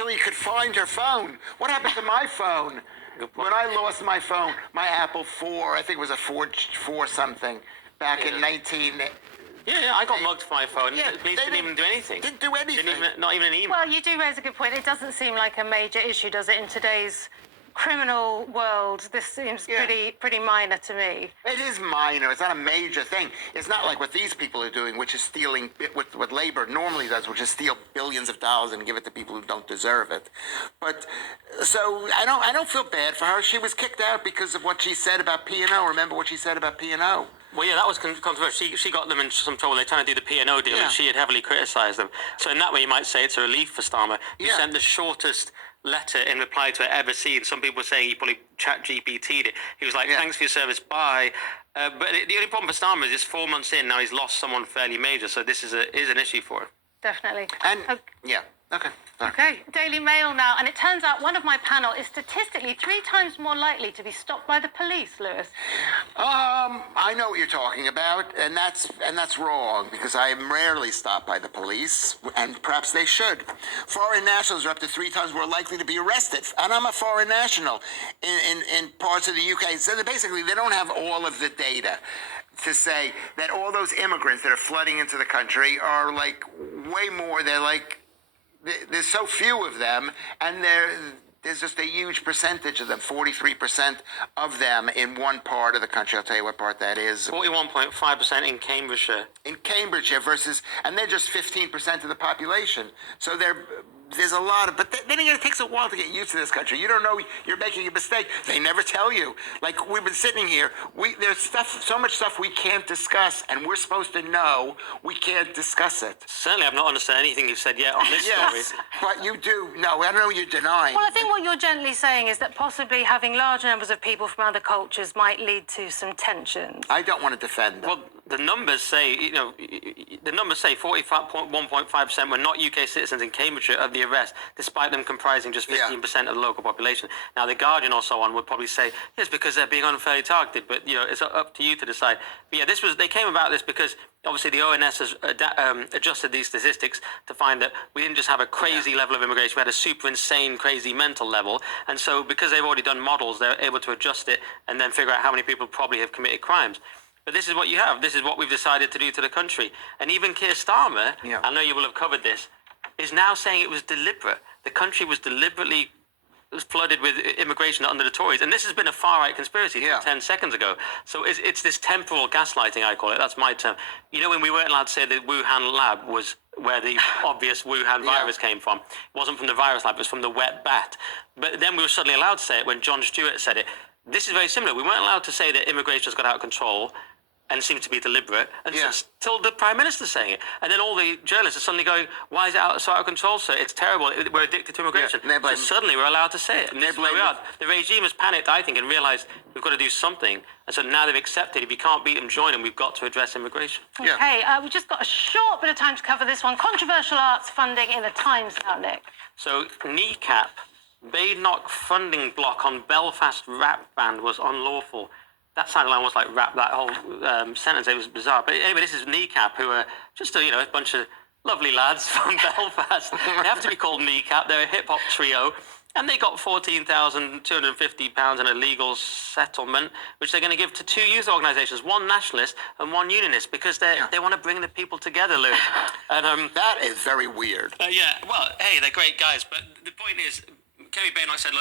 till he could find her phone. What happened to my phone? When I lost my phone, my Apple IV, I think it was a 4 something, back in 19... Yeah, I got mugged for my phone. Yeah, The police didn't even do anything. Didn't do anything. Not even an email. Well, you do raise a good point. It doesn't seem like a major issue, does it, in today's criminal world? This seems pretty minor to me. It is minor. It's not a major thing. It's not like what these people are doing, which is stealing what labor normally does, which is steal billions of dollars and give it to people who don't deserve it. But so I don't feel bad for her. She was kicked out because of what she said about P&O. Remember what she said about P&O? Well, yeah, that was controversial. She got them in some trouble. They're trying to do the P&O deal, and she had heavily criticised them. So in that way, you might say it's a relief for Starmer. He sent the shortest letter in reply to it ever seen. Some people were saying he probably chat GPT'd it. He was like, thanks for your service, bye. But the only problem for Starmer is it's 4 months in, now he's lost someone fairly major, so this is an issue for him. Definitely. And, okay. Okay, Daily Mail now, and it turns out one of my panel is statistically 3 times more likely to be stopped by the police, Lewis. I know what you're talking about, and that's wrong, because I am rarely stopped by the police, and perhaps they should. Foreign nationals are up to 3 times more likely to be arrested, and I'm a foreign national in parts of the UK. So basically, they don't have all of the data to say that all those immigrants that are flooding into the country are like way more. They're like, there's so few of them, and there's just a huge percentage of them, 43% of them in one part of the country. I'll tell you what part that is. 41.5% in Cambridgeshire. In Cambridgeshire and they're just 15% of the population. So there's a lot of, but then again, it takes a while to get used to this country. You don't know you're making a mistake. They never tell you. Like, we've been sitting here, there's so much stuff we can't discuss, and we're supposed to know we can't discuss it. Certainly, I've not understood anything you've said yet on this story. But you do. No, I don't know what you're denying. Well, I think what you're gently saying is that possibly having large numbers of people from other cultures might lead to some tensions. I don't want to defend them. Well, the numbers say, 1.5% were not UK citizens in Cambridgeshire of the arrest, despite them comprising just 15% of the local population. Now, The Guardian or so on would probably say, yes, because they're being unfairly targeted, but, it's up to you to decide. But yeah, they came about this because obviously the ONS has adjusted these statistics to find that we didn't just have a crazy level of immigration, we had a super insane, crazy mental level. And so because they've already done models, they're able to adjust it and then figure out how many people probably have committed crimes. But this is what you have. This is what we've decided to do to the country. And even Keir Starmer, I know you will have covered this, is now saying it was deliberate. The country was deliberately flooded with immigration under the Tories. And this has been a far-right conspiracy 10 seconds ago. So it's this temporal gaslighting, I call it. That's my term. When we weren't allowed to say the Wuhan lab was where the obvious Wuhan virus came from. It wasn't from the virus lab, it was from the wet bat. But then we were suddenly allowed to say it when Jon Stewart said it. This is very similar. We weren't allowed to say that immigration has got out of control and seems to be deliberate until the Prime Minister's saying it. And then all the journalists are suddenly going, why is it so out of control, sir? It's terrible. We're addicted to immigration. So suddenly we're allowed to say it. And this is where we are. The regime has panicked, I think, and realised we've got to do something. And so now they've accepted, if you can't beat them, join them. We've got to address immigration. Okay, we've just got a short bit of time to cover this one. Controversial arts funding in the Times now, Nick. So kneecap, Badenoch funding block on Belfast rap band was unlawful. That sounded almost like rap, that whole sentence. It was bizarre. But anyway, this is Kneecap, who are just a bunch of lovely lads from Belfast. They have to be called Kneecap. They're a hip-hop trio. And they got £14,250 in a legal settlement, which they're going to give to 2 youth organisations, one nationalist and one unionist, because they want to bring the people together, Lou. And that is very weird. Well, hey, they're great guys. But the point is, Kerry Badenoch said, look,